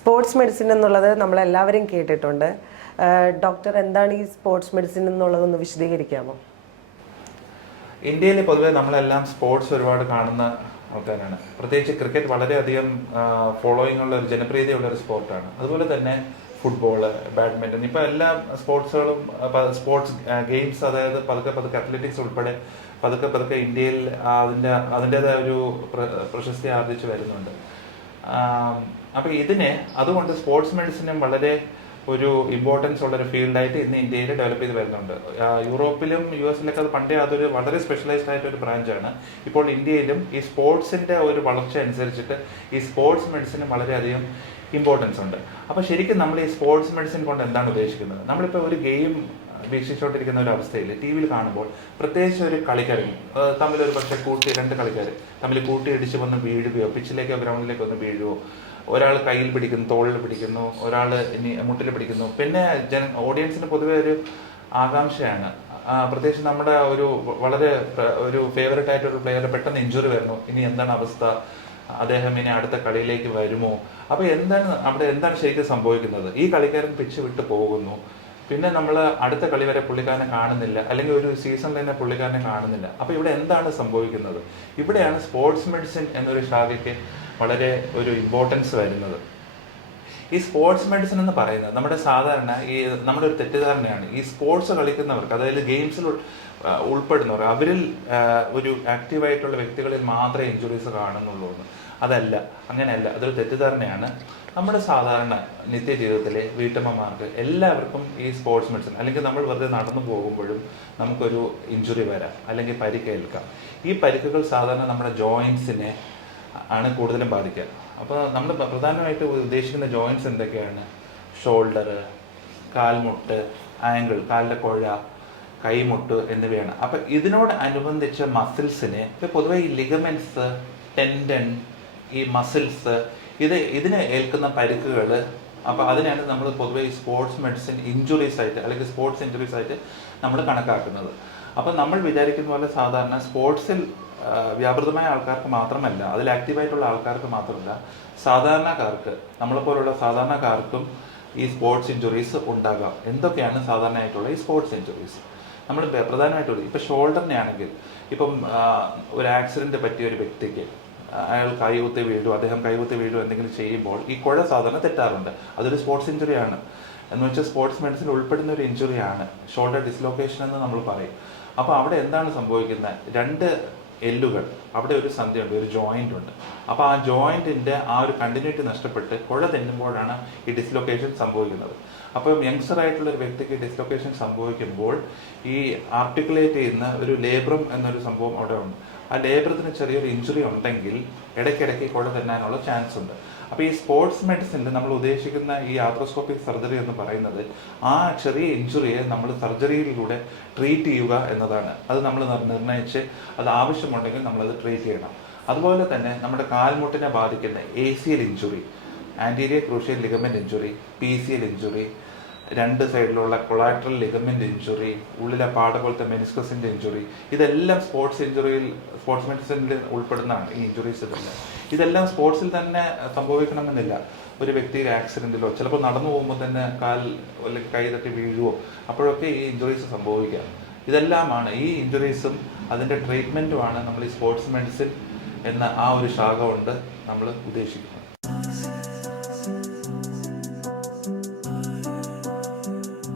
Sports medicine എന്നുള്ളത് നമ്മളെല്ലാവരും കേട്ടിട്ടുണ്ട്. ഡോക്ടർ എന്താണ് ഈ സ്പോർട്സ് മെഡിസിൻ എന്നുള്ളതൊന്ന് വിശദീകരിക്കാമോ? ഇന്ത്യയിൽ പൊതുവെ നമ്മളെല്ലാം സ്പോർട്സ് ഒരുപാട് കാണുന്ന ആൾക്കാരാണ്. പ്രത്യേകിച്ച് ക്രിക്കറ്റ് വളരെയധികം ഫോളോയിങ് ഉള്ള ഒരു ജനപ്രീതിയുള്ള ഒരു സ്പോർട്ടാണ്. അതുപോലെ തന്നെ ഫുട്ബോൾ ബാഡ്മിന്റൺ ഇപ്പോൾ എല്ലാ സ്പോർട്സുകളും സ്പോർട്സ് ഗെയിംസ് അതായത് പതുക്കെ പതുക്കെ അത്ലറ്റിക്സ് ഉൾപ്പെടെ പതുക്കെ പതുക്കെ ഇന്ത്യയിൽ അതിന്റെ അതിന്റെതായ ഒരു പ്രശസ്തി ആർജിച്ച് വരുന്നുണ്ട്. അപ്പൊ ഇതിനെ അതുകൊണ്ട് സ്പോർട്സ് മെഡിസിനും വളരെ ഒരു ഇമ്പോർട്ടൻസ് ഉള്ള ഒരു ഫീൽഡായിട്ട് ഇന്ന് ഇന്ത്യയിൽ ഡെവലപ്പ് ചെയ്ത് വരുന്നുണ്ട്. യൂറോപ്പിലും യു എസിലൊക്കെ അത് പണ്ടേ അതൊരു വളരെ സ്പെഷ്യലൈസ്ഡ് ആയിട്ട് ഒരു ബ്രാഞ്ചാണ്. ഇപ്പോൾ ഇന്ത്യയിലും ഈ സ്പോർട്സിന്റെ ഒരു വളർച്ച അനുസരിച്ചിട്ട് ഈ സ്പോർട്സ് മെഡിസിനും വളരെയധികം ഇമ്പോർട്ടൻസ് ഉണ്ട്. അപ്പൊ ശരിക്കും നമ്മൾ ഈ സ്പോർട്സ് മെഡിസിൻ കൊണ്ട് എന്താണ് ഉദ്ദേശിക്കുന്നത്? നമ്മളിപ്പോൾ ഒരു ഗെയിം വീക്ഷിച്ചുകൊണ്ടിരിക്കുന്ന ഒരു അവസ്ഥയിൽ ടി വിയിൽ കാണുമ്പോൾ പ്രത്യേകിച്ച് ഒരു കളിക്കാരൻ തമ്മിൽ ഒരു പക്ഷേ കൂട്ടി രണ്ട് കളിക്കാർ തമ്മിൽ കൂട്ടി ഇടിച്ച് വന്ന് വീഴുകയോ പിച്ചിലേക്കോ ഗ്രൗണ്ടിലേക്കോ ഒന്ന് വീഴുകയോ ഒരാൾ കയ്യിൽ പിടിക്കുന്നു തോളിൽ പിടിക്കുന്നു ഒരാൾ ഇനി മുട്ടിൽ പിടിക്കുന്നു. പിന്നെ ജന ഓഡിയൻസിന് പൊതുവെ ഒരു ആകാംക്ഷയാണ്. പ്രത്യേകിച്ച് നമ്മുടെ ഒരു വളരെ ഒരു ഫേവററ്റ് ആയിട്ടൊരു പ്ലെയർ പെട്ടെന്ന് ഇഞ്ചുറി വരുന്നു. ഇനി എന്താണ് അവസ്ഥ? അദ്ദേഹം ഇനി അടുത്ത കളിയിലേക്ക് വരുമോ? അപ്പൊ എന്താണ് അവിടെ എന്താണ് ശരിക്കും സംഭവിക്കുന്നത്? ഈ കളിക്കാരൻ പിച്ച് വിട്ട് പോകുന്നു. പിന്നെ നമ്മൾ അടുത്ത കളി വരെ പുള്ളിക്കാരനെ കാണുന്നില്ല. അല്ലെങ്കിൽ ഒരു സീസൺ തന്നെ പുള്ളിക്കാരനെ കാണുന്നില്ല. അപ്പൊ ഇവിടെ എന്താണ് സംഭവിക്കുന്നത്? ഇവിടെയാണ് സ്പോർട്സ് മെഡിസിൻ എന്നൊരു ശാഖയ്ക്ക് വളരെ ഒരു ഇമ്പോർട്ടൻസ് വരുന്നത്. ഈ സ്പോർട്സ് മെഡിസിൻ എന്ന് പറയുന്നത് നമ്മുടെ സാധാരണ ഈ നമ്മുടെ ഒരു തെറ്റിദ്ധാരണയാണ്. ഈ സ്പോർട്സ് കളിക്കുന്നവർക്ക് അതായത് ഗെയിംസിൽ ഉൾ- ഉൾപ്പെടുന്നവർ അവരിൽ ഒരു ആക്റ്റീവായിട്ടുള്ള വ്യക്തികളിൽ മാത്രമേ ഇഞ്ചുറീസ് കാണുന്നുള്ളൂ എന്ന് അതല്ല അങ്ങനെയല്ല. അതൊരു തെറ്റിദ്ധാരണയാണ്. നമ്മുടെ സാധാരണ നിത്യ ജീവിതത്തിലെ വീട്ടമ്മമാർക്ക് എല്ലാവർക്കും ഈ സ്പോർട്സ് മെഡിസിൻ അല്ലെങ്കിൽ നമ്മൾ വെറുതെ നടന്നു പോകുമ്പോഴും നമുക്കൊരു ഇഞ്ചുറി വരാം അല്ലെങ്കിൽ പരിക്കേൽക്കാം ഈ പരിക്കുകൾ സാധാരണ നമ്മുടെ ജോയിൻസിനെ ആണ് കൂടുതലും ബാധിക്കുക. അപ്പോൾ നമ്മൾ പ്രധാനമായിട്ട് ഉദ്ദേശിക്കുന്ന ജോയിൻസ് എന്തൊക്കെയാണ്? ഷോൾഡർ കാൽമുട്ട് ആങ്കിൾ കാലിലെ കുഴ കൈമുട്ട് എന്നിവയാണ്. അപ്പോൾ ഇതിനോട് അനുബന്ധിച്ച മസിൽസിനെ ഇപ്പോൾ പൊതുവെ ഈ ലിഗമെന്റ്സ് ടെൻഡൻ ഈ മസിൽസ് ഇത് ഇതിനെ ഏൽക്കുന്ന പരിക്കുകൾ അപ്പൊ അതിനാണ് നമ്മൾ പൊതുവേ സ്പോർട്സ് മെഡിസിൻ ഇഞ്ചുറീസ് ആയിട്ട് അല്ലെങ്കിൽ സ്പോർട്സ് ഇഞ്ചുറീസ് ആയിട്ട് നമ്മൾ കണക്കാക്കുന്നത്. അപ്പൊ നമ്മൾ വിചാരിക്കുന്ന പോലെ സാധാരണ സ്പോർട്സിൽ വ്യാപൃതമായ ആൾക്കാർക്ക് മാത്രമല്ല അതിൽ ആക്റ്റീവായിട്ടുള്ള ആൾക്കാർക്ക് മാത്രമല്ല സാധാരണക്കാർക്ക് നമ്മളെപ്പോലുള്ള സാധാരണക്കാർക്കും ഈ സ്പോർട്സ് ഇഞ്ചുറീസ് ഉണ്ടാകാം. എന്തൊക്കെയാണ് സാധാരണയായിട്ടുള്ള ഈ സ്പോർട്സ് ഇഞ്ചുറീസ് നമ്മൾ പ്രധാനമായിട്ടുള്ളത് പ്രധാനമായിട്ടുള്ള ഇപ്പൊ ഷോൾഡറിനെ ആണെങ്കിൽ ഇപ്പം ഒരു ആക്സിഡന്റ് പറ്റിയ ഒരു വ്യക്തിക്ക് അയാൾ കൈകുത്തി വീഴും അദ്ദേഹം കൈകുത്തി വീഴും എന്തെങ്കിലും ചെയ്യുമ്പോൾ ഈ കുഴ സാധാരണ തെറ്റാറുണ്ട്. അതൊരു സ്പോർട്സ് ഇഞ്ചുറിയാണ് എന്ന് വെച്ചാൽ സ്പോർട്സ് മെഡിസിൻ ഉൾപ്പെടുന്ന ഒരു ഇഞ്ചുറിയാണ് ഷോൾഡർ ഡിസ്ലോക്കേഷൻ എന്ന് നമ്മൾ പറയും. അപ്പോൾ അവിടെ എന്താണ് സംഭവിക്കുന്നത്? രണ്ട് എല്ലുകൾ അവിടെ ഒരു സന്ധിയുണ്ട് ഒരു ജോയിന്റ് ഉണ്ട്. അപ്പോൾ ആ ജോയിന്റിന്റെ ആ ഒരു കണ്ടിന്യൂറ്റി നഷ്ടപ്പെട്ട് കുഴ തെന്നുമ്പോഴാണ് ഈ ഡിസ്ലൊക്കേഷൻ സംഭവിക്കുന്നത്. അപ്പോൾ യങ്സ്റ്റർ ആയിട്ടുള്ള ഒരു വ്യക്തിക്ക് ഡിസ്ലൊക്കേഷൻ സംഭവിക്കുമ്പോൾ ഈ ആർട്ടിക്കുലേറ്റ് ചെയ്യുന്ന ഒരു ലേബറും എന്നൊരു സംഭവം അവിടെ ഉണ്ട്. ആ ലേബറത്തിന് ചെറിയൊരു ഇഞ്ചുറി ഉണ്ടെങ്കിൽ ഇടയ്ക്കിടയ്ക്ക് കൊള്ള തന്നാനുള്ള ചാൻസ് ഉണ്ട്. അപ്പോൾ ഈ സ്പോർട്സ് മെഡിസിനിൽ നമ്മൾ ഉദ്ദേശിക്കുന്ന ഈ ആർത്രോസ്കോപ്പിക് സർജറി എന്ന് പറയുന്നത് ആ ചെറിയ ഇഞ്ചുറിയെ നമ്മൾ സർജറിയിലൂടെ ട്രീറ്റ് ചെയ്യുക എന്നതാണ്. അത് നമ്മൾ നിർ- നിർണയിച്ച് അത് ആവശ്യമുണ്ടെങ്കിൽ നമ്മളത് ട്രീറ്റ് ചെയ്യണം. അതുപോലെ തന്നെ നമ്മുടെ കാൽമുട്ടിനെ ബാധിക്കുന്ന A C L injury anterior cruciate ligament injury P C L injury രണ്ട് സൈഡിലുള്ള കൊളാട്രൽ ലിഗമെന്റ് ഇഞ്ചുറി ഉള്ളിലെ പാട പോലത്തെ മെനിസ്കസിന്റെ ഇഞ്ചുറി ഇതെല്ലാം സ്പോർട്സ് ഇഞ്ചുറിയിൽ സ്പോർട്സ് മെഡിസിനിൽ ഉൾപ്പെടുന്നതാണ് ഈ ഇഞ്ചുറീസ് ഇതെല്ലാം ഇതെല്ലാം സ്പോർട്സിൽ തന്നെ സംഭവിക്കണമെന്നില്ല. ഒരു വ്യക്തി ആക്സിഡന്റിലോ ചിലപ്പോൾ നടന്നു പോകുമ്പോൾ തന്നെ കാൽ അല്ലെങ്കിൽ കൈ തട്ടി വീഴുവോ അപ്പോഴൊക്കെ ഈ ഇഞ്ചുറീസ് സംഭവിക്കാം. ഇതെല്ലാമാണ് ഈ ഇഞ്ചുറീസും അതിന്റെ ട്രീറ്റ്മെന്റുമാണ് നമ്മൾ ഈ സ്പോർട്സ് മെഡിസിൻ എന്ന ആ ഒരു ശാഖ കൊണ്ട് നമ്മൾ ഉദ്ദേശിക്കുന്നത്.